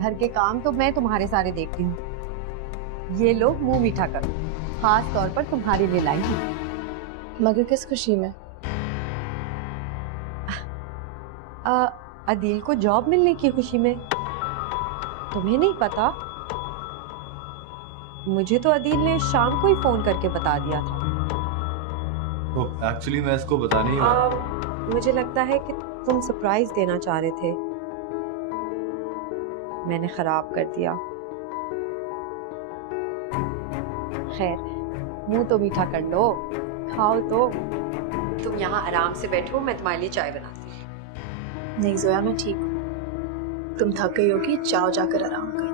घर के काम तो मैं तुम्हारे सारे देखती हूँ। ये लो मुंह मीठा करो, खास तौर पर तुम्हारे लिए लाई हूँ। मगर किस खुशी में? अदील को जॉब मिलने की खुशी में। तुम्हें नहीं पता? मुझे तो अदील ने शाम को ही फोन करके बता दिया था। एक्चुअली मैं इसको बताने ही वाला। मुझे लगता है कि तुम सरप्राइज देना चाह रहे थे, मैंने खराब कर दिया। खैर, मुंह तो मीठा कर लो, खाओ तो। तुम यहाँ आराम से बैठो, मैं तुम्हारे लिए चाय बनाती हूँ। नहीं जोया, मैं ठीक हूँ। तुम थक गई होगी, जाओ जाकर आराम कर।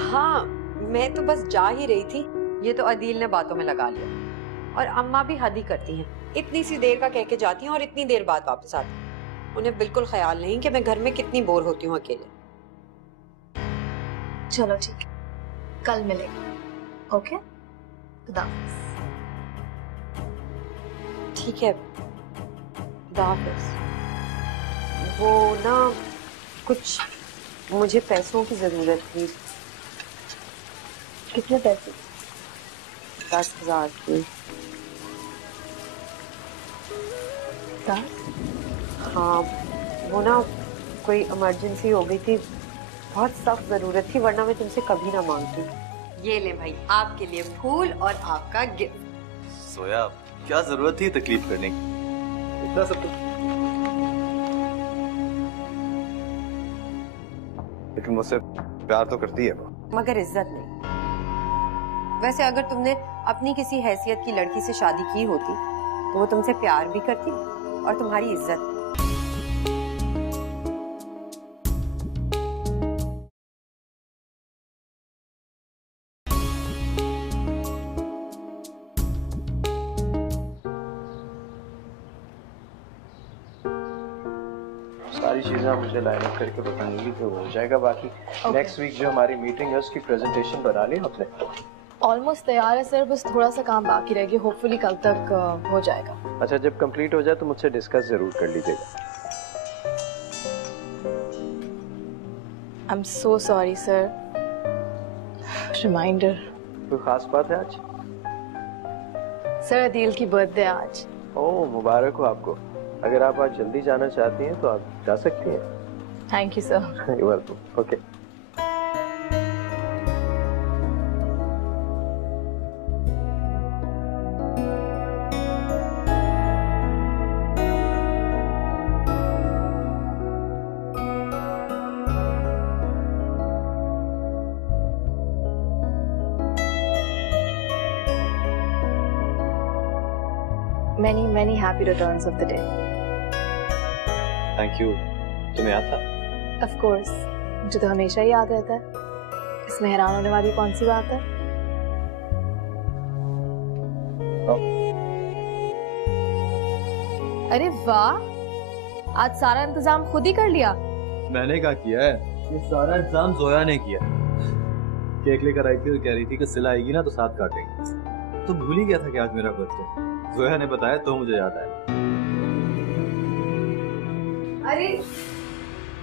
हाँ, मैं तो बस जा ही रही थी, ये तो अदील ने बातों में लगा लिया। और अम्मा भी हद ही करती हैं, इतनी सी देर का कह के जाती हैं और इतनी देर बाद वापस आती हैं। उन्हें बिल्कुल ख्याल नहीं कि मैं घर में कितनी बोर होती हूँ अकेले। चलो ठीक है, कल मिलेंगे। ओके, खुदा हाफिज। ठीक है, खुदा हाफिज। वो ना, कुछ मुझे पैसों की जरूरत थी। कितने पैसे? 10,000 की। 10? हाँ, वो ना कोई इमरजेंसी हो गई थी, बहुत सख्त जरूरत थी, वरना मैं तुमसे कभी ना मांगती। ये ले भाई, आपके लिए फूल और आपका गिफ्ट। सोया, क्या जरूरत थी तकलीफ करने की? इतना सब लेकिन मुझसे प्यार तो करती है वो, मगर इज्जत नहीं। वैसे अगर तुमने अपनी किसी हैसियत की लड़की से शादी की होती तो वो तुमसे प्यार भी करती और तुम्हारी इज्जत भी। सारी चीजें मुझे लाइन अप करके बताएंगी तो हो जाएगा। बाकी नेक्स्ट वीक जो हमारी मीटिंग है उसकी प्रेजेंटेशन बना ली आपने? ऑलमोस्ट तैयार है सर, बस थोड़ा सा काम बाकी रह गया, होपफुली कल तक हो जाएगा। अच्छा, जब कंप्लीट हो जाए तो मुझसे डिस्कस जरूर कर लीजिएगा। I am so sorry sir. Reminder. कोई खास बात है आज? सर अदील की बर्थडे आज। ओह, मुबारक हो आपको। अगर आप आज जल्दी जाना चाहती हैं तो आप जा सकती हैं। Thank you sir. You welcome. Okay. Many happy returns of the day. Thank you. तुम्हें याद था? Of course, मुझे तो हमेशा ही याद रहता है। इसमें हैरान होने वाली कौन सी बात है? अरे वाह, आज सारा इंतजाम खुद ही कर लिया। मैंने क्या किया है? ये सारा इंतजाम जोया ने किया। केक लेकर आई थी और कह रही थी कि सिला आएगी ना तो साथ काटेंगे। तो भूल ही गया था कि आज मेरा बर्थडे। जोया ने बताया तो मुझे याद आया। अरे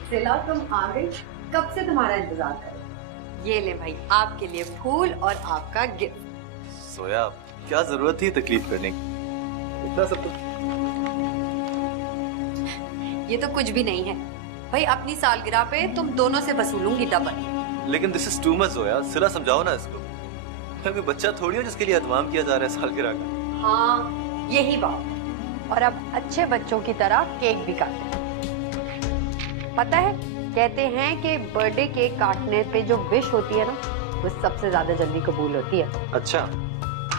सिला, तुम आ गई, कब से तुम्हारा इंतजार कर रहे। ये ले भाई, आपके लिए फूल और आपका गिफ्ट। सोया, क्या जरूरत थी तकलीफ करने की? इतना सब तो... ये तो कुछ भी नहीं है भाई, अपनी सालगिरह पे तुम दोनों से वसूलूंगी डबल। लेकिन this is too much Zoya, सिला समझाओ ना इसको। कोई बच्चा थोड़ी हो जिसके लिए एहतमाम किया जा रहा है सालगिरह का। हाँ, यही बात है। और अब अच्छे बच्चों की तरह केक भी काटते हैं। पता है, कहते हैं कि बर्थडे केक काटने पे जो विश होती है ना, वो सबसे ज्यादा जल्दी कबूल होती है। अच्छा,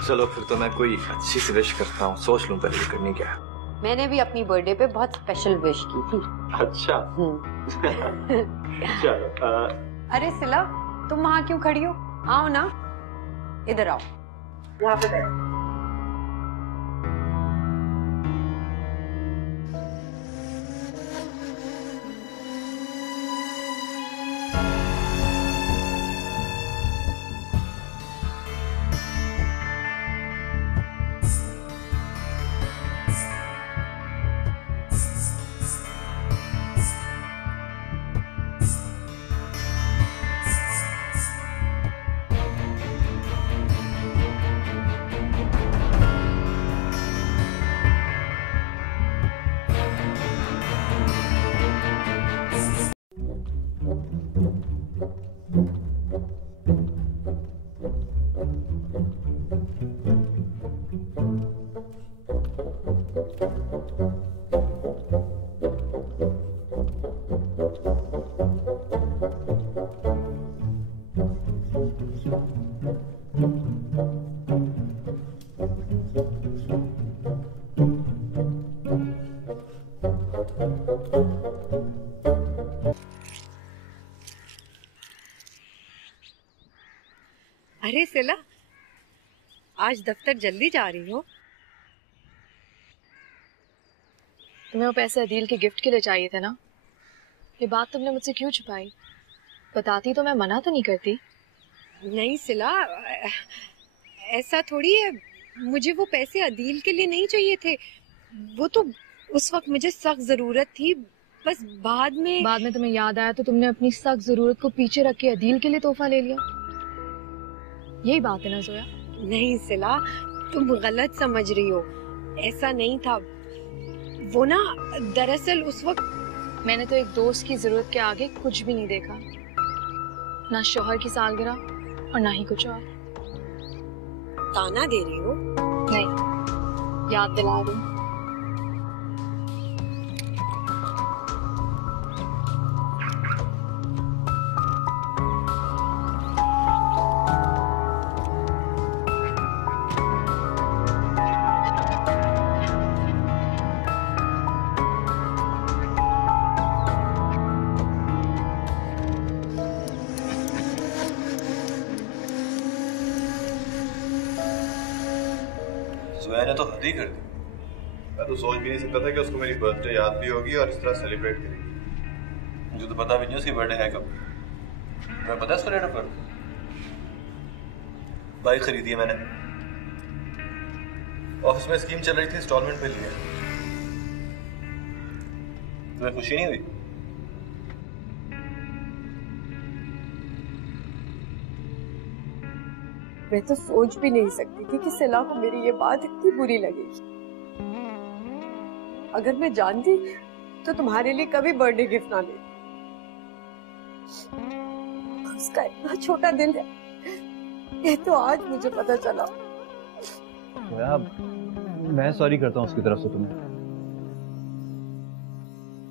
चलो फिर तो मैं कोई अच्छी सी विश करता हूँ। सोच लूँ पहले करनी क्या है। मैंने भी अपनी बर्थडे पे बहुत स्पेशल विश की थी। अच्छा। चलो। अरे सिला, तुम वहाँ क्यों खड़ी हो? आओ ना, इधर आओ, यहाँ पे बैठो। अरे सिला, आज दफ्तर जल्दी जा रही हो? तुम्हें वो पैसे अदील के गिफ्ट के लिए चाहिए थे ना? ये बात तुमने मुझसे क्यों छुपाई? बताती तो मैं मना तो नहीं करती। नहीं सिला, ऐसा थोड़ी है। मुझे वो पैसे अदील के लिए नहीं चाहिए थे। वो तो उस वक्त मुझे सख्त जरूरत थी, बस बाद में तुम्हें याद आया तो तुमने अपनी सख्त जरूरत को पीछे रख के अदील के लिए तोहफा ले लिया। यही बात है ना जोया? नहीं सिला, तुम गलत समझ रही हो। ऐसा नहीं था। वो ना दरअसल उस वक्त मैंने तो एक दोस्त की जरूरत के आगे कुछ भी नहीं देखा, ना शौहर की सालगिरह और ना ही कुछ और। ताना दे रही हो? नहीं, याद दिला दूं। जोया ने तो हद ही कर दी। मैं तो सोच भी नहीं सकता था कि उसको मेरी बर्थडे याद भी होगी और इस तरह सेलिब्रेट करेगी। मुझे तो पता भी नहीं उसकी बर्थडे है कब। तुम्हें पता है उसका डेट ऑफ बर्थ? बाइक खरीदी है मैंने, ऑफिस में स्कीम चल रही थी, इंस्टॉलमेंट पे लिया। तुम्हें खुशी नहीं हुई? मैं तो सोच भी नहीं सकती थी कि सिला को मेरी ये बात इतनी बुरी लगेगी। अगर मैं जानती तो तुम्हारे लिए कभी बर्थडे गिफ्ट ना ले। उसका इतना छोटा दिल है, ये तो आज मुझे पता चला। मैं सॉरी करता हूँ उसकी तरफ से तुम्हें।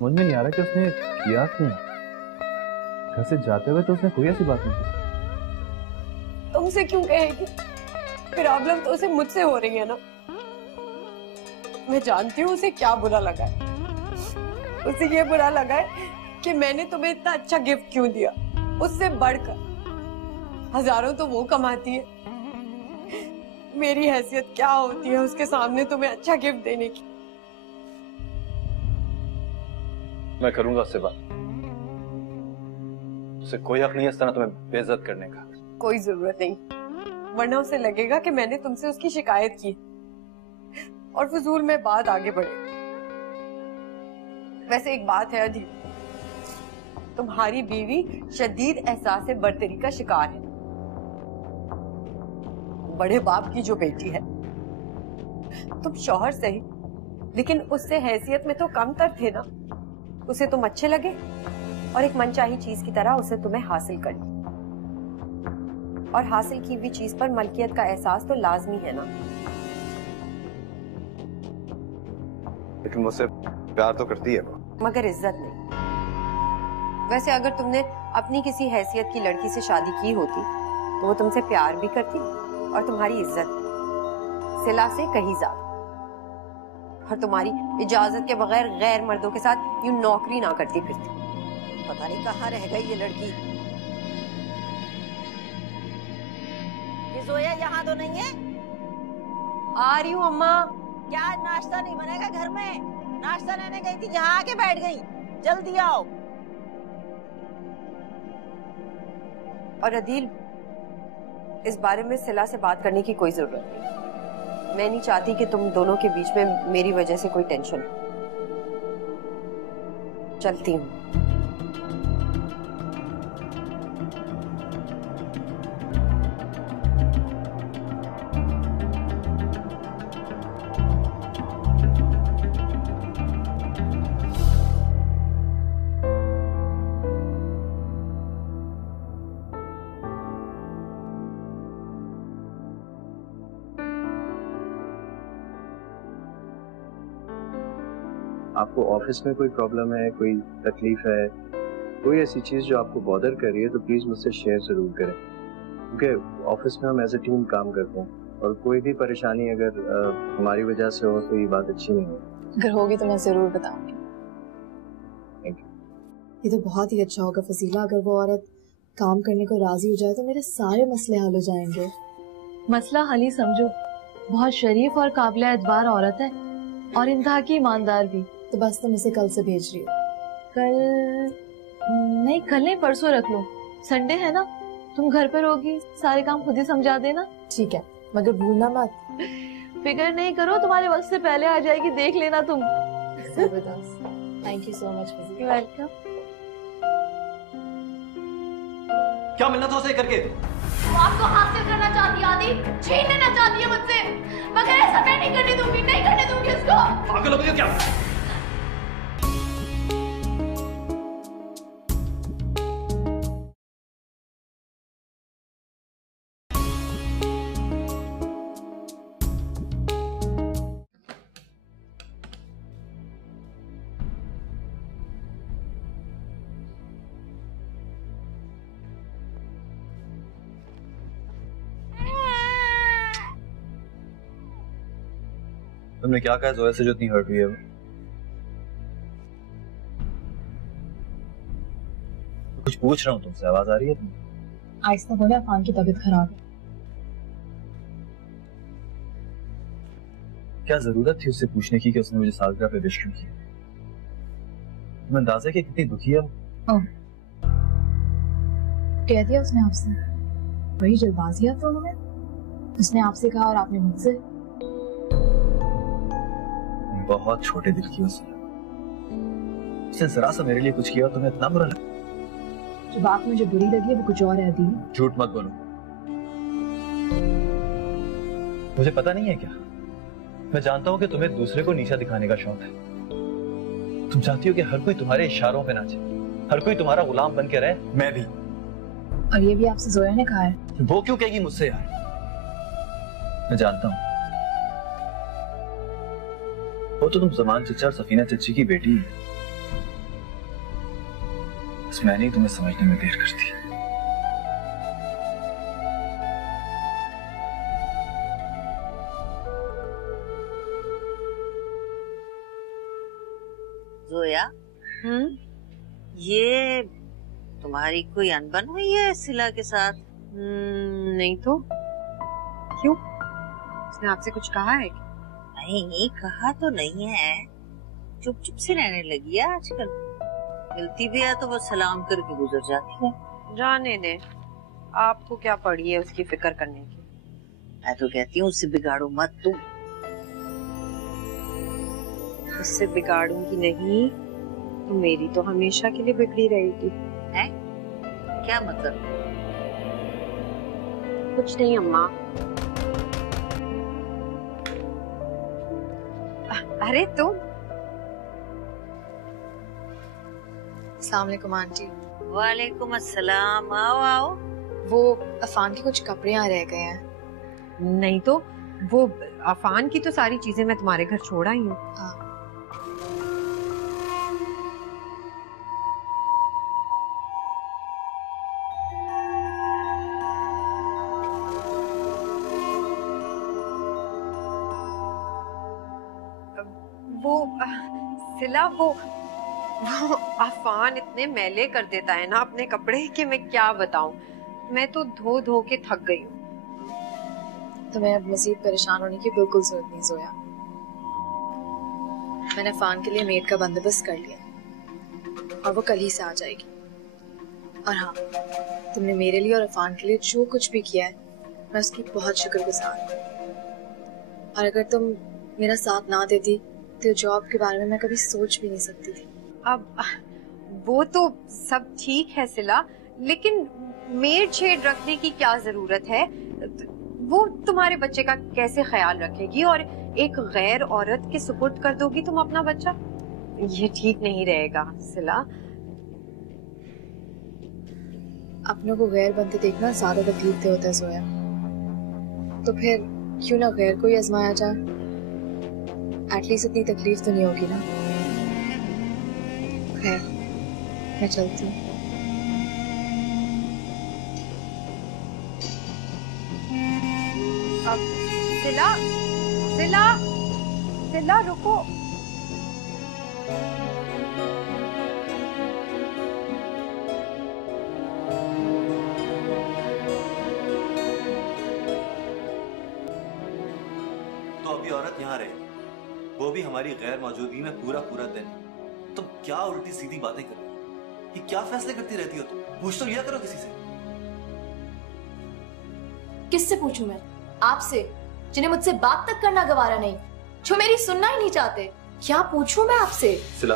मुझे नहीं आ रहा कि उसने किया क्यों। घर से जाते हुए तो उसने कोई ऐसी बात नहीं की। तुमसे क्यों कहेगी? प्रॉब्लम तो उसे मुझसे हो रही है ना। मैं जानती हूँ उसे क्या बुरा लगा है। उसे ये बुरा लगा है कि मैंने तुम्हें इतना अच्छा गिफ्ट क्यों दिया। उससे बढ़कर हजारों तो वो कमाती है। मेरी हैसियत क्या होती है उसके सामने तुम्हें अच्छा गिफ्ट देने की। मैं करूंगा उससे बात। उसे कोई हक नहीं है इस तरह तुम्हें बेइज्जत करने का। कोई जरूरत नहीं, वरना उसे लगेगा कि मैंने तुमसे उसकी शिकायत की और फजूल में बात आगे बढ़े। वैसे एक बात है अदील, तुम्हारी बीवी शदीद एहसास बर्तरी का शिकार है। बड़े बाप की जो बेटी है। तुम शौहर सही, लेकिन उससे हैसियत में तो कम तर थे ना। उसे तुम अच्छे लगे और एक मनचाही चीज की तरह उसे तुम्हें हासिल कर लिया। और हासिल की हुई चीज पर मलकियत का एहसास तो लाजमी है ना। लेकिन मुझसे प्यार तो करती है, मगर इज्जत नहीं। वैसे अगर तुमने अपनी किसी हैसियत की लड़की से शादी की होती तो वो तुमसे प्यार भी करती और तुम्हारी इज्जत सिला से कहीं ज्यादा। और तुम्हारी इजाजत के बगैर गैर मर्दों के साथ यूं नौकरी ना करती फिरती। पता नहीं कहाँ रह गई ये लड़की। जोया यहाँ तो नहीं है? आ रही हूँ अम्मा। क्या नाश्ता नहीं बनेगा घर में? नाश्ता लेने गई थी, यहाँ आके बैठ गई। जल्दी आओ। और अदील, इस बारे में सिला से बात करने की कोई जरूरत नहीं। मैं नहीं चाहती कि तुम दोनों के बीच में मेरी वजह से कोई टेंशन हो। चलती हूँ। आपको ऑफिस में कोई प्रॉब्लम है, कोई तकलीफ है, कोई ऐसी चीज जो आपको बॉदर कर रही है तो प्लीज मुझसे शेयर जरूर करें, क्योंकि ऑफिस में हम एज ए टीम काम करते हैं और कोई भी परेशानी अगर हमारी वजह से हो तो ये बात अच्छी नहीं है। अगर होगी तो मैं जरूर बताऊंगी। Thank you. ये तो बहुत ही अच्छा होगा फजीला अगर वो औरत काम करने को राजी हो जाए तो मेरे सारे मसले हल हो जाएंगे। मसला हल ही समझो, बहुत शरीफ और काबिल एतबार औरत है और इंतहा की ईमानदार भी। तो बस तुम इसे कल से भेज रही हो? कल नहीं, कल नहीं, परसों रख लो, संडे है ना, तुम घर पर होगी, सारे काम खुद ही समझा देना। ठीक है, मगर भूलना मत। फिक्र नहीं करो, तुम्हारे वक्त से पहले आ जाएगी, देख लेना तुम। जबरदस्त, thank you so much. Welcome. क्या मिलना था उसे करके? वो आपको हासिल करना चाहती है आदि, छीन लेना चाहती है मुझसे, मगर ऐसा मैं नहीं करने दूंगी, नहीं करने दूंगी उसको। पागल हो गई हो क्या? तुमने क्या कहा जोया से जो इतनी हर्ट हुई है? वो कुछ पूछ रहा हूँ तुमसे, आवाज आ रही है तुम्हें? आहिस्ता बोले, अफान की तबीयत खराब है। क्या जरूरत थी उससे पूछने की कि उसने मुझे सालगिरह पे विश क्यों किया? तुम्हें अंदाजा कि कितनी दुखी है वो? कह दिया उसने आपसे? वही जल्दबाजी है तो उन्होंने, उसने आपसे कहा और आपने मुझसे। बहुत छोटे दिल की उसने जरा सा मेरे लिए कुछ किया, तुम्हें इतना बुरा लगा? जो बात मुझे बुरी लगी है वो कुछ और है दी। झूठ मत बोलो, मुझे पता नहीं है क्या? मैं जानता हूँ कि तुम्हें दूसरे को नीचा दिखाने का शौक है। तुम चाहती हो कि हर कोई तुम्हारे इशारों पे नाचे, हर कोई तुम्हारा गुलाम बन के रहे, मैं भी। और ये भी आपसे जोया ने कहा है? वो क्यों कहेगी मुझसे यार? मैं जानता हूँ, वो तो तुम जमान चचा और सफीना चची की बेटी है, बस मैंने ही तुम्हें समझने में देर कर दी। जोया, ये तुम्हारी कोई अनबन हुई है सिला के साथ? नहीं तो क्यों, उसने आपसे कुछ कहा है? नहीं, कहा तो नहीं है, चुप चुप से रहने लगी है आजकल। मिलती भी है तो वो सलाम करके गुजर जाती है। जाने दे, आपको क्या पड़ी है उसकी फिक्र करने की? मैं तो कहती हूँ उससे बिगाड़ो मत तुम। उससे बिगाड़ूंगी नहीं तो मेरी तो हमेशा के लिए बिगड़ी रहेगी। है? क्या मतलब? कुछ नहीं अम्मा। अरे तुम। अस्सलाम वालेकुम आंटी। वालेकुम अस्सलाम, आओ आओ। वो अफान के कुछ कपड़े यहाँ रह गए हैं। नहीं तो वो अफान की तो सारी चीजें मैं तुम्हारे घर छोड़ आई हूँ। सिला वो अफान इतने मैले कर देता है ना अपने कपड़े कि मैं क्या बताऊं। मैं तो धो धो के थक गई हूँ। तुम्हें अब मजीद परेशान होने की बिल्कुल जरूरत नहीं जोया। मैंने अफान के लिए मेड का बंदोबस्त कर लिया और वो कल ही से आ जाएगी। और हाँ, तुमने मेरे लिए और अफान के लिए जो कुछ भी किया है मैं उसकी बहुत शुक्रगुजार हूँ। और अगर तुम मेरा साथ ना देती तो जॉब के बारे में मैं कभी सोच भी नहीं सकती थी। अब वो तो सब ठीक है सिला, लेकिन मेड शेड रखने की क्या जरूरत है? वो तुम्हारे बच्चे का कैसे ख्याल रखेगी और एक गैर औरत के सुपुर्द कर दोगी तुम अपना बच्चा? ये ठीक नहीं रहेगा सिला। अपनों को गैर बनते देखना ज्यादा तकलीफ दे होता है जोया, तो फिर क्यों ना गैर को ही आजमाया जाए? एटलीस्ट इतनी तकलीफ तो नहीं होगी ना। खैर, मैं चलती हूँ। अब सिला, सिला, सिला रुको। कोई औरत यहाँ रहे, वो भी हमारी गैर मौजूदगी में पूरा पूरा दिन, तुम क्या उल्टी सीधी बातें कर रही हो? ये क्या फैसले करती रहती हो तुम? पूछ तो लिया करो किसी से। किससे पूछूं मैं? आपसे, जिन्हें मुझसे बात तक करना गवारा नहीं, जो मेरी सुनना ही नहीं चाहते। क्या पूछूं मैं आपसे? सिला,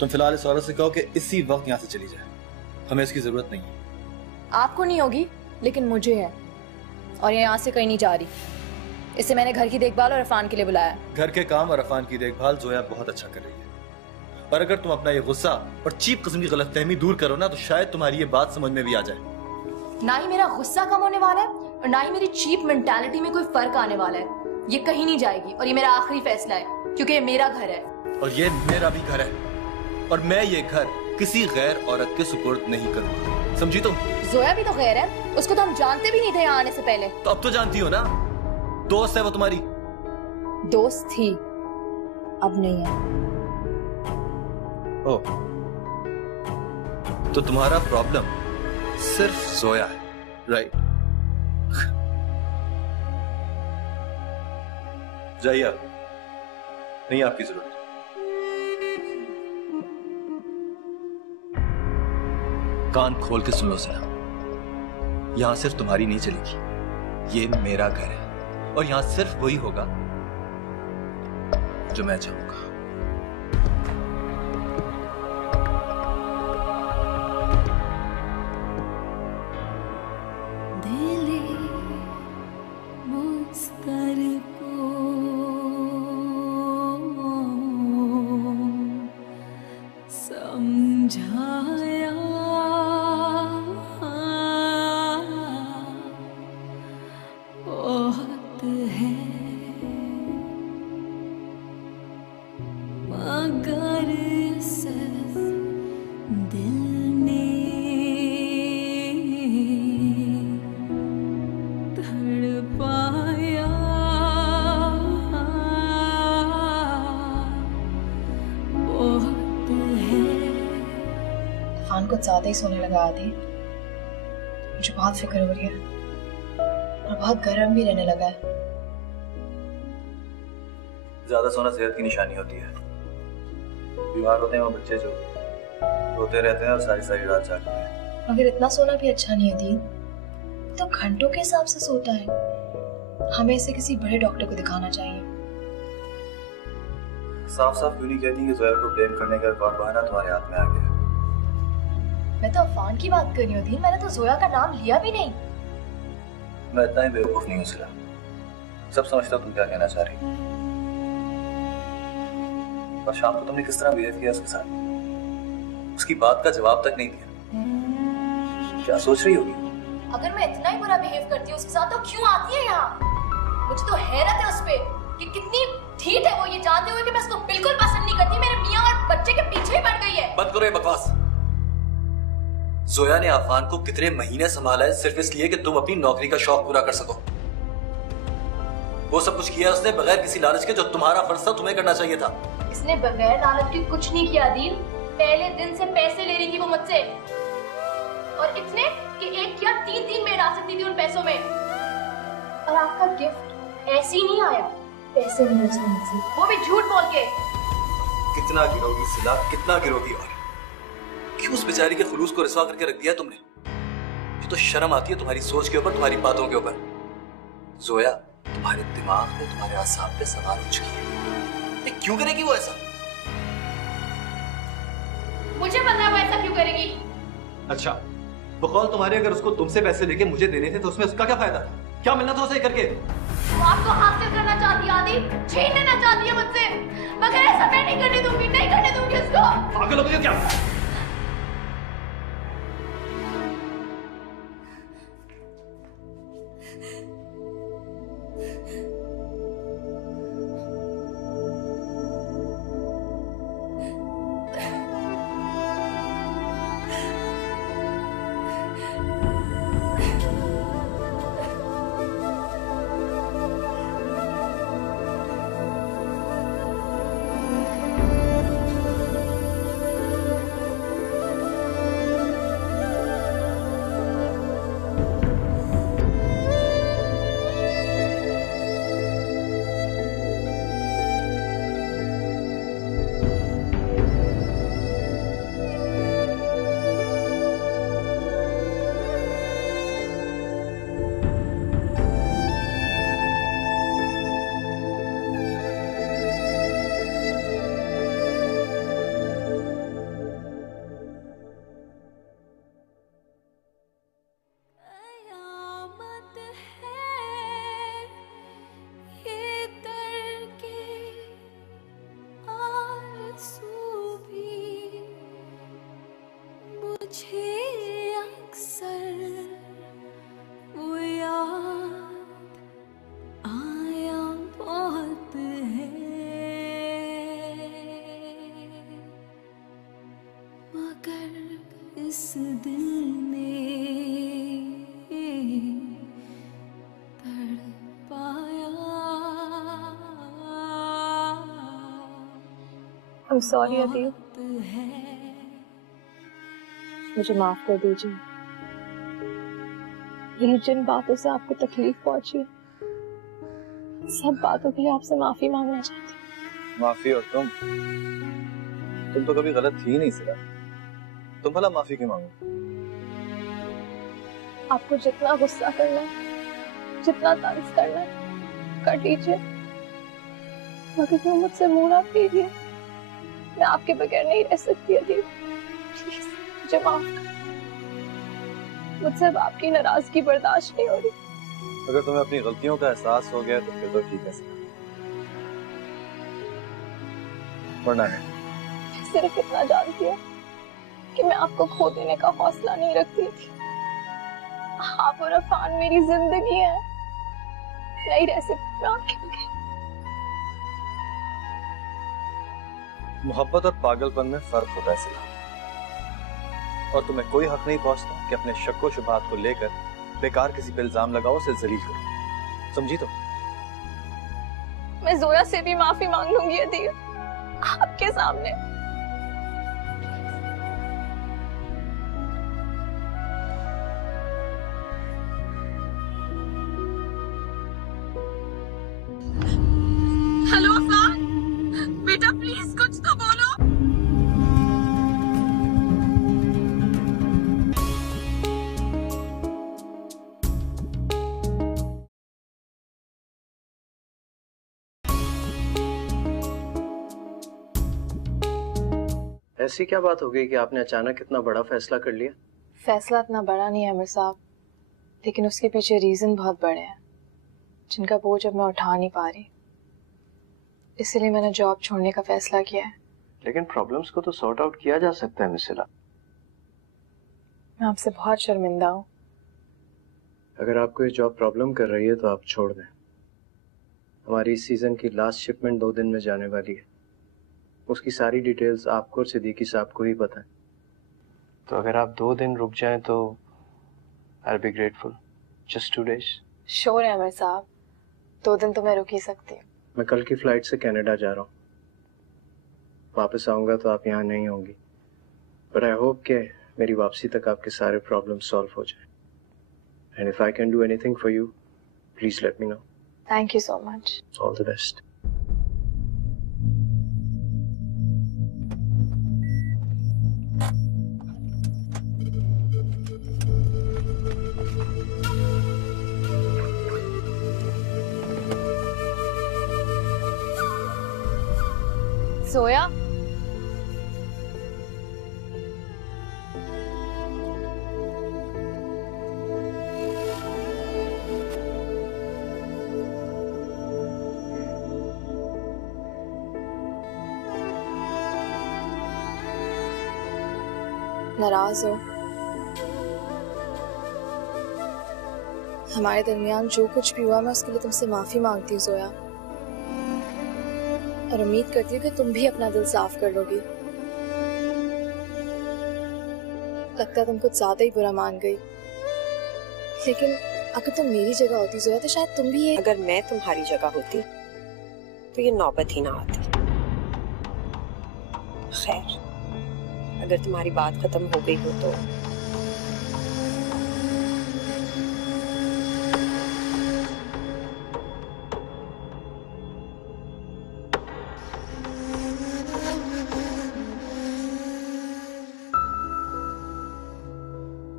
तुम फिलहाल इस औरत से कहो कि इसी वक्त यहाँ से चली जाए, हमें इसकी जरूरत नहीं है। आपको नहीं होगी, लेकिन मुझे है, और ये यहाँ से कहीं नहीं जा रही। इसे मैंने घर की देखभाल और अरफान के लिए बुलाया। घर के काम और अरफान की देखभाल जोया बहुत अच्छा कर रही है, और अगर तुम अपना ये गुस्सा और चीप किस्म की गलतफहमी दूर करो ना, तो शायद तुम्हारी ये बात समझ में भी आ जाए। ना ही मेरा गुस्सा कम होने वाला है और ना ही मेरी चीप मेंटालिटी में कोई फर्क आने वाला है। ये कहीं नहीं जाएगी और ये मेरा आखिरी फैसला है, क्योंकि ये मेरा घर है और ये मेरा भी घर है, और मैं ये घर किसी गैर औरत के सुपुर्द नहीं करूंगा, समझी तुम? जोया भी तो गैर है, उसको तो हम जानते भी नहीं थे यहाँ आने से पहले। तो अब तो जानती हो ना, दोस्त है वो तुम्हारी। दोस्त थी, अब नहीं है। ओ, तो तुम्हारा प्रॉब्लम सिर्फ जोया है, राइट? जाइए आप, नहीं आपकी जरूरत। कान खोल के सुन लो सर, यहां सिर्फ तुम्हारी नहीं चलेगी, ये मेरा घर है, और यहां सिर्फ वही होगा जो मैं चाहूंगा। कुछ ज्यादा ही सोने लगा आदि, मुझे बहुत फिक्र हो रही है और बहुत गर्म भी रहने लगा है। ज्यादा सोना सेहत की निशानी होती है। बीमार होते हैं वो बच्चे जो रोते रहते हैं और सारी सारी रात जागते हैं। अगर इतना सोना भी अच्छा नहीं है दी, तो घंटों के हिसाब से सोता है। हमें इसे किसी बड़े डॉक्टर को दिखाना चाहिए। साफ साफ क्यों नहीं कहती कि जोया को ब्लेम करने का एक और बहाना तुम्हारे हाथ में आ गया? मैं तो अफान की बात कर रही हूँ दी, मैंने तो जोया का नाम लिया भी नहीं। मैं इतना ही बेवकूफ नहीं हूँ सिला, सब समझता तुम क्या कहना चाह रही। और शाम को तुमने किस तरह बिहेव किया उसके साथ, उसकी बात का जवाब तक नहीं दिया। क्या सोच रही होगी? अगर मैं इतना ही बुरा बिहेव करती हूँ उसके साथ, तो क्यों आती है यहाँ? मुझे तो हैरत है उस पे कि कितनी ठीक है वो, ये जानते हुए कि मैं उसको बिल्कुल पसंद नहीं करती, मेरे मियाँ और बच्चे के पीछे ही पड़ गई है। बंद करो ये बकवास। जोया ने अफान को कितने महीने संभाला है सिर्फ इसलिए कि तुम अपनी नौकरी का शौक पूरा कर सको। वो सब कुछ किया उसने बगैर किसी लालच के, जो तुम्हारा फर्ज था, तुम्हें करना चाहिए था। इसने बगैर लालच के कुछ नहीं किया दीन। पहले दिन से पैसे ले रही थी वो मुझसे, और इतने कि एक या 3 दिन में ला सकती थी उन पैसों में। और आपका गिफ्ट ऐसे ही नहीं आया, पैसे नहीं उसने मुझसे, वो भी झूठ बोल के। कितना गिरोगी सिला, कितना गिरोगी? और क्यों उस बेचारी के खुलूस को रिस्वा करके रख दिया तुमने? ये तो शर्म आती है तुम्हारी सोच के ऊपर, तुम्हारी बातों के ऊपर। जोया तुम्हारे दिमाग में, तुम्हारे आसाम पे सवार हो चुकी है। ये क्यों करेगी वो ऐसा? मुझे पता है वो ऐसा क्यों करेगी। अच्छा, बकौल तुम्हारे अगर उसको तुमसे पैसे लेके मुझे देने थे तो उसमें उसका क्या फायदा था? क्या मिलना था उसे करके? वो आपको हासिल करना चाहती है आदि, छीन लेना चाहती है मुझसे, मगर ऐसा मैं नहीं करने दूंगी, नहीं करने दूंगी उसको। पागल हो गई क्या? मुझे अक्सर वो याद आया बहुत है, मगर इस दिल ने तड़पाया। I'm sorry अदीब, मुझे माफ कर दीजिए। ये जिन बातों से आपको तकलीफ पहुंची, सब बातों के लिए आपसे माफी मांगना चाहती हूँ। माफी? और तुम तो कभी गलत थी ही नहीं सिला, तुम भला माफी क्यों मांगो? आपको जितना गुस्सा करना है, जितना तंज करना है, कर लीजिए, मगर क्यों मुझसे मुंह ना फेरिए। मैं आपके बगैर नहीं रह सकती अदीब, प्लीज मुझे माफ कर। मुझसे अब आपकी नाराजगी बर्दाश्त नहीं हो रही। अगर तुम्हें अपनी गलतियों का एहसास हो गया तो फिर तो ठीक है, वरना नहीं। सिर्फ इतना जानती हूँ कि मैं आपको खो देने का हौसला नहीं रखती थी। आप और अफान मेरी जिंदगी है, नहीं रह सकती मैं आपके बगैर। मोहब्बत और पागलपन में फर्क होता है सिला, और तुम्हें कोई हक नहीं पहुंचता कि अपने शक व शुबहात को लेकर बेकार किसी पे इल्जाम लगाओ, उसे जलील करो। समझी तो? मैं जोया से भी माफी मांग लूंगी अदीब, आपके सामने। हेलो अफान, बेटा प्लीज कुछ तो बोलो। ऐसी क्या बात हो गई कि आपने अचानक इतना बड़ा फैसला कर लिया? फैसला इतना बड़ा नहीं है अमीर साहब, लेकिन उसके पीछे रीजन बहुत बड़े हैं जिनका बोझ अब मैं उठा नहीं पा रही। इसलिए मैंने जॉब छोड़ने का फैसला किया है। लेकिन प्रॉब्लम्स को तो सॉर्ट आउट किया जा सकता है मिसिला। मैं आपसे बहुत शर्मिंदा हूँ। अगर आपको ये जॉब प्रॉब्लम कर रही है तो आप छोड़ दें। हमारी इस सीजन की लास्ट शिपमेंट 2 दिन में जाने वाली है। उसकी सारी डिटेल्स आपको और सिद्दीकी साहब को ही पता है। तो अगर आप 2 दिन रुक जाएं तो I will be grateful. Just 2 days। Sure है अमीर साहब, 2 दिन तो मैं रुक ही सकती हूँ। मैं कल की फ्लाइट से कनाडा जा रहा हूँ। वापस आऊंगा तो आप यहाँ नहीं होंगी, बट आई होप कि मेरी वापसी तक आपके सारे प्रॉब्लम सॉल्व हो जाए। And if I can do anything for you, please let me know. Thank you so much. All the best. सोया, नाराज हो? हमारे दरमियान जो कुछ भी हुआ मैं उसके लिए तुमसे माफी मांगती हूँ जोया, और उम्मीद करती हूँ कि तुम भी अपना दिल साफ कर लोगी। लगता तुम कुछ ज्यादा ही बुरा मान गई, लेकिन अगर तुम मेरी जगह होती जोया तो शायद तुम भी अगर मैं तुम्हारी जगह होती तो ये नौबत ही ना आती। खैर, अगर तुम्हारी बात खत्म हो गई हो तो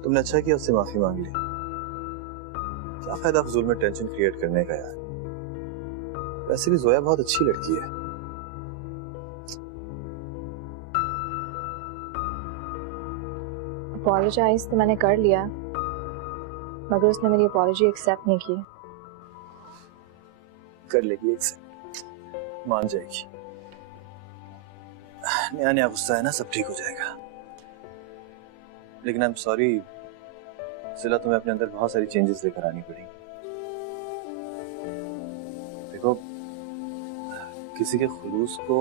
तुमने अच्छा किया उससे माफी मांग ली। क्या फायदा फजूल में टेंशन क्रिएट करने का यार। वैसे भी जोया बहुत अच्छी लड़की है। अपॉलोजाइज तो मैंने कर लिया, मगर उसने मेरी अपॉलॉजी एक्सेप्ट नहीं की। कर लेगी एक्सेप्ट, मान जाएगी। नया नया गुस्सा है ना, सब ठीक हो जाएगा। लेकिन आई एम सॉरी सिला, तुम्हें अपने अंदर बहुत सारी चेंजेस लेकर आनी पड़ी। देखो, किसी के खुलूस को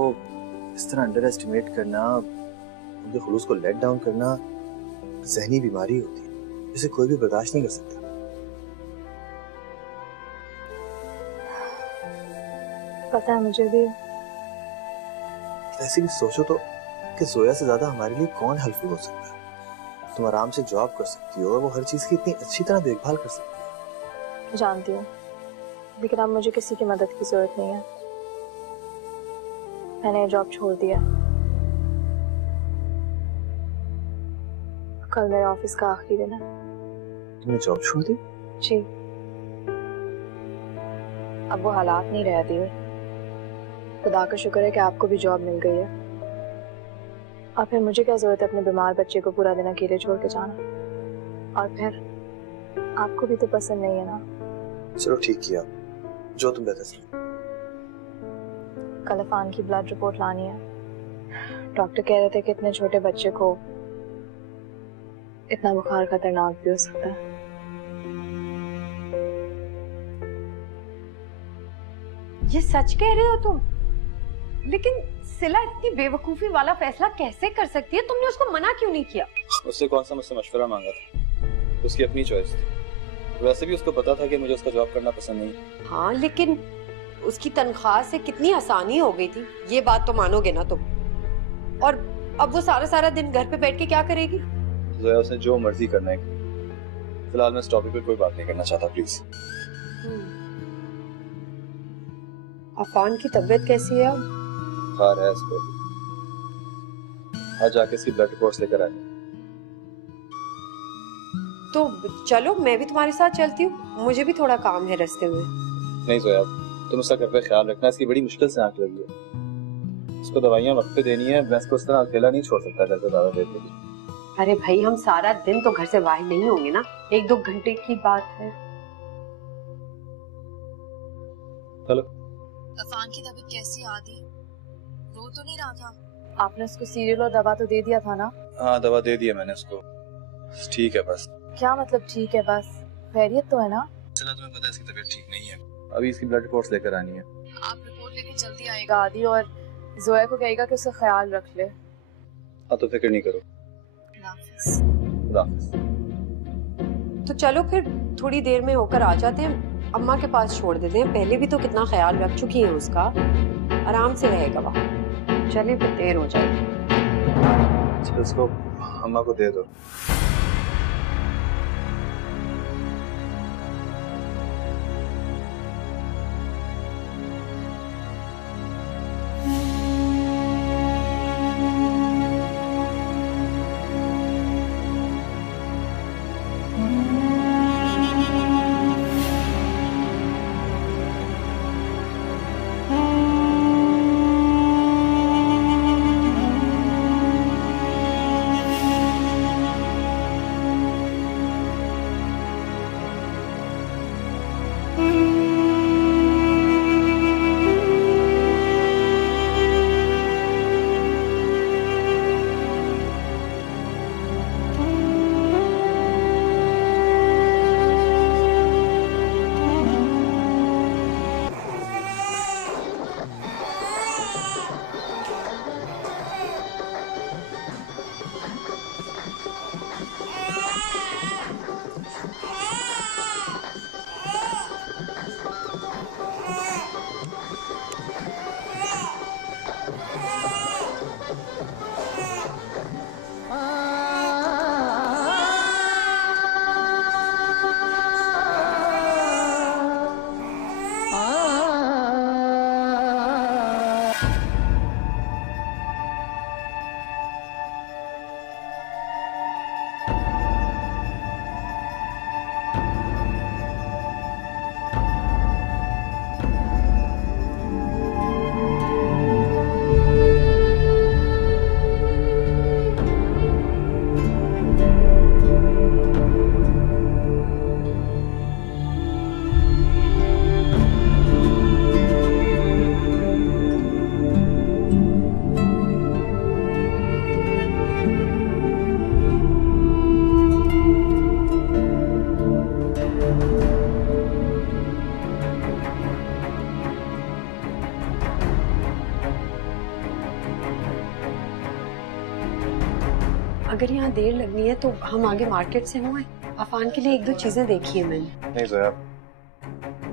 इस तरह अंडर एस्टिमेट करना, उनके खुलूस को लेट डाउन करना ज़हनी बीमारी होती है, इसे कोई भी बर्दाश्त नहीं कर सकता। पता है मुझे भी। ऐसे भी सोचो तो कि जोया से ज्यादा हमारे लिए कौन हेल्पफुल हो सकता है। तुम आराम से जॉब कर सकती हो और वो हर चीज की इतनी अच्छी तरह देखभाल कर सकती है। जानती हूँ, लेकिन अब मुझे किसी की मदद की जरूरत नहीं है। मैंने जॉब छोड़ दिया। कल मेरे ऑफिस का आखिरी दिन है। तुमने जॉब छोड़ दी? जी, अब वो हालात नहीं रहती है। खुदा का शुक्र है कि आपको भी जॉब मिल गई है। और फिर मुझे क्या जरूरत है अपने बीमार बच्चे को पूरा दिन अकेले छोड़ के जाना। और फिर आपको भी तो पसंद नहीं है ना। चलो ठीक किया, जो तुम कहते थे। कल अफान की ब्लड रिपोर्ट लानी है। डॉक्टर कह रहे थे कि इतने छोटे बच्चे को इतना बुखार खतरनाक भी हो सकता है। ये सच कह रहे हो तुम? लेकिन सिला इतनी बेवकूफी वाला फैसला कैसे कर सकती है? तुमने उसको मना क्यों नहीं किया? उससे कौन सा मुझसे मशवरा मांगा था? उसकी अपनी चॉइस थी। वैसे भी उसको पता था कि मुझे उसका जॉब करना पसंद नहीं। हाँ, लेकिन उसकी तनख्वाह से कितनी आसानी हो गई थी, ये बात तो मानोगे ना तुम। और अब वो सारा सारा दिन घर पे बैठ के क्या करेगी? जोया, उसने जो मर्जी करना है। फिलहाल मैं इस टॉपिक पे कोई बात नहीं करना चाहता, प्लीज। अफान की तबीयत कैसी है? बुखार है इसको। आज जाके इसकी ब्लड रिपोर्ट्स लेकर आए। तो चलो, मैं भी तुम्हारे साथ चलती हूँ, मुझे भी थोड़ा काम है रास्ते में। नहीं जोया, तुम उसका घर पे ख्याल रखना। इसकी बड़ी मुश्किल से आंख लगी है। इसको दवाइयाँ वक्त पे देनी है। मैं इसको उस तरह अकेला नहीं छोड़ सकता घर पे दावा देते हुए। अरे भाई, हम सारा दिन तो घर से बाहर नहीं होंगे ना, 1-2 घंटे की बात है। हेलो, अफान की तबीयत कैसी आदि? रो तो नहीं रहा था? आपने उसको सीरियल और दवा तो दे दिया था ना? हाँ, दवा दे दिया मैंने उसको। ठीक है बस। क्या मतलब ठीक है बस? खैरियत तो है ना? चला, तुम्हें पता है इसकी तबीयत ठीक नहीं है। अभी इसकी ब्लड रिपोर्ट्स लेकर आनी है। आप रिपोर्ट लेके जल्दी आएगा आदि, और जोया को कहेगा कि उसका ख्याल रख ले। हाँ, तो फिक्र नहीं करो। खुदा हाफिज। तो चलो फिर थोड़ी देर में होकर आ जाते हैं, अम्मा के पास छोड़ देते हैं। पहले भी तो कितना ख्याल रख चुकी है उसका, आराम से रहेगा वहाँ। चलिए, फिर देर हो जाएगी। चलो, इसको अम्मा को दे दो। अगर यहाँ देर लगनी है तो हम आगे मार्केट से हुए। अफान के लिए एक दो चीजें देखी है मैंने। नहीं जोया,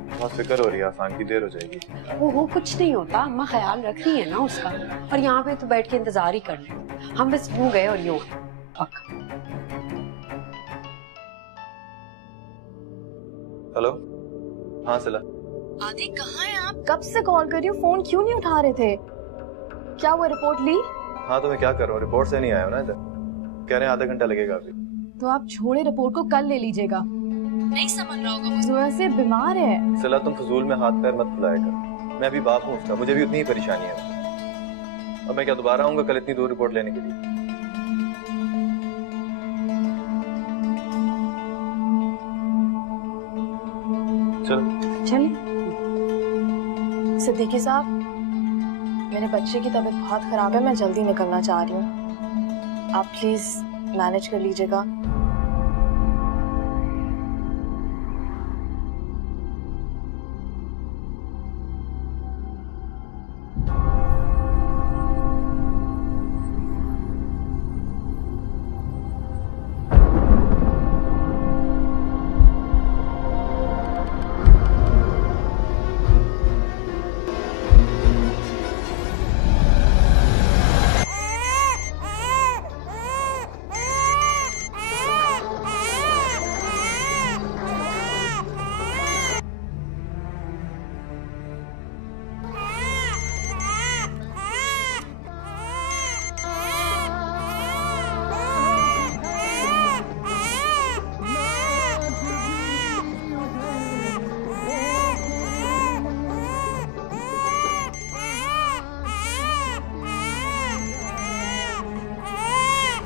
बहुत फिक्र हो रही है, आसान की देर हो जाएगी। वो कुछ नहीं होता, अम्मा ख्याल रख रही है ना उसका। और यहाँ पे तो बैठ के इंतजार ही कर ले, हम बस यूं गए और यूं पक्का। हेलो, हाँ सिला। आदि कहाँ हैं आप? कब से कॉल कर रही हूँ, फोन क्यों नहीं उठा रहे थे? क्या वो रिपोर्ट ली? हाँ तो मैं क्या कर रहा हूँ, रिपोर्ट से नहीं आया हूँ ना इधर। कह रहे हैं आधा घंटा लगेगा अभी। तो आप छोड़े रिपोर्ट को, कल ले लीजिएगा। नहीं समझ रहा होगा, वो जोया से बीमार है। सिला तुम फजूल में हाथ पैर मत फुलाया कर, मैं भी बाप हूँ उसका, मुझे भी उतनी ही परेशानी है। अब मैं क्या दोबारा आऊंगा कल इतनी दूर रिपोर्ट लेने के लिए? चल चलिए। सिद्दीकी साहब, मेरे बच्चे की तबीयत बहुत खराब है, मैं जल्दी निकलना चाह रही हूँ, आप प्लीज मैनेज कर लीजिएगा।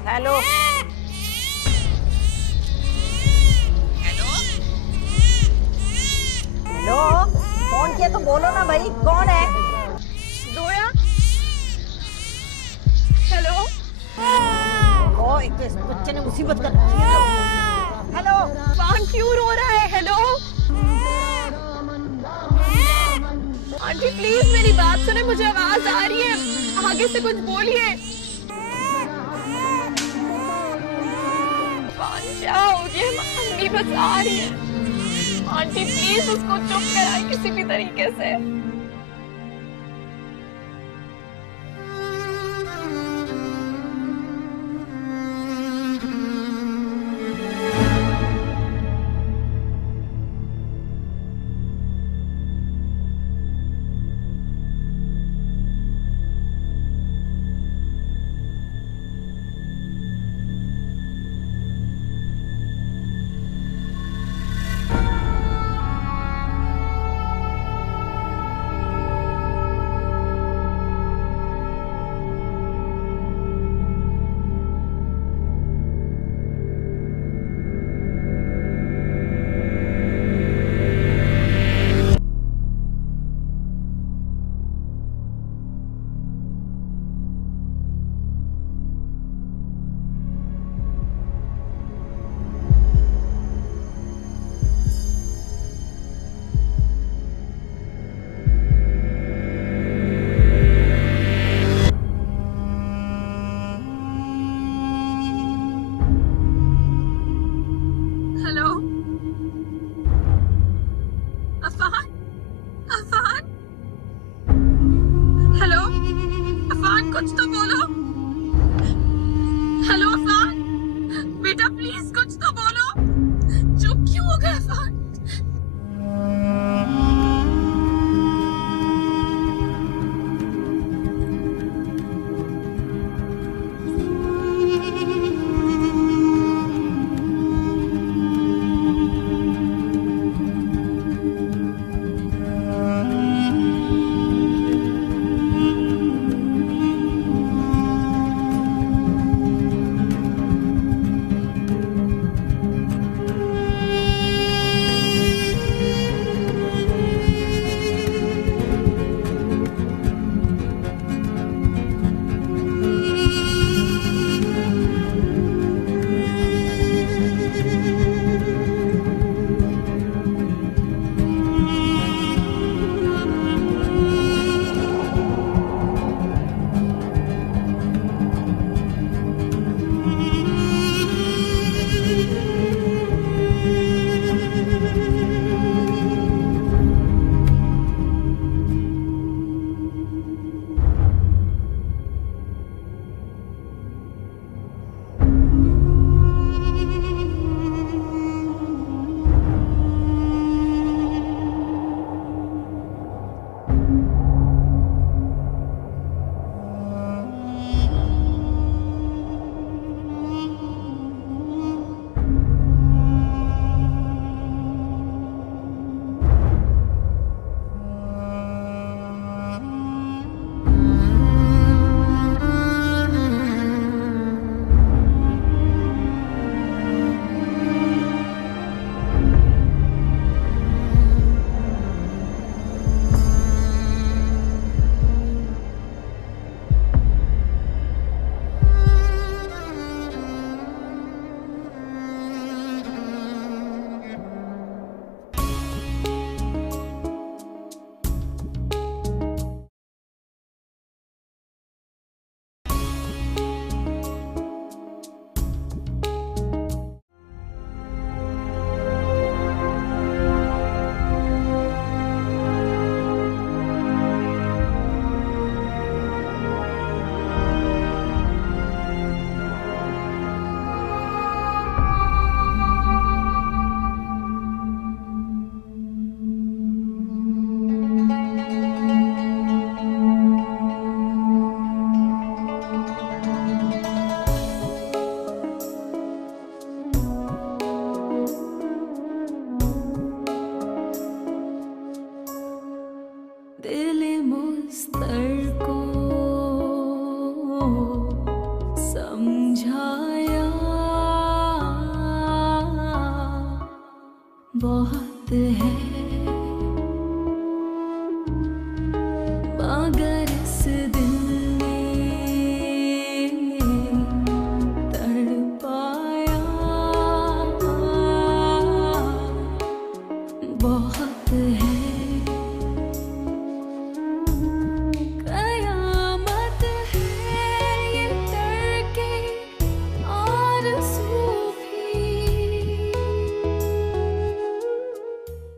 हेलो हेलो हेलो, फोन किया तो बोलो ना भाई, कौन है? जोया। हेलो। ओ एक तो इस बच्चे ने मुसीबत कर रखी है। हेलो, अफान क्यों रो रहा है? हेलो आंटी प्लीज मेरी बात सुने, मुझे आवाज आ रही है, आगे से कुछ बोलिए। क्या हो गया? मम्मी बस आ रही है, आंटी प्लीज उसको चुप कराए किसी भी तरीके से। बहुत है।